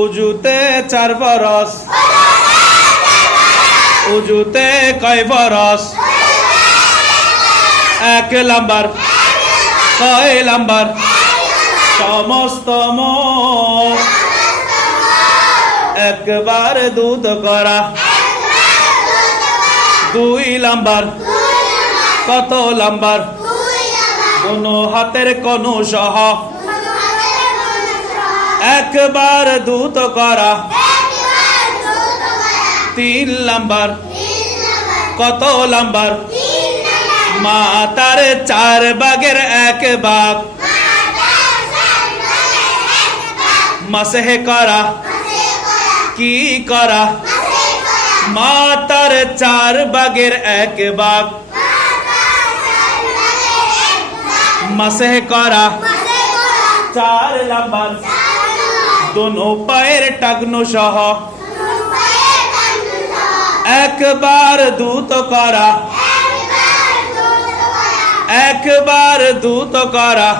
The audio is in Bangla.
উজুতে চার বরস। উজুতে কয় বরস? এক লাম্বার কয় লাম্বার সমস্ত একবার দুধ করা। দুই লাম্বার কত লাম্বার কোন হাতের কোন সহ। একবার দুধ করা। তিন লাম্বার কত লাম্বার মাতার চার বাগের এক বাঘ মাসে করা। কি করা? মাতার চার বাগের এক বাঘ মাসে করা। চার লাম্বার দোনো পায়ের টাগনো সহ একবার দূত করা একবার দূত করা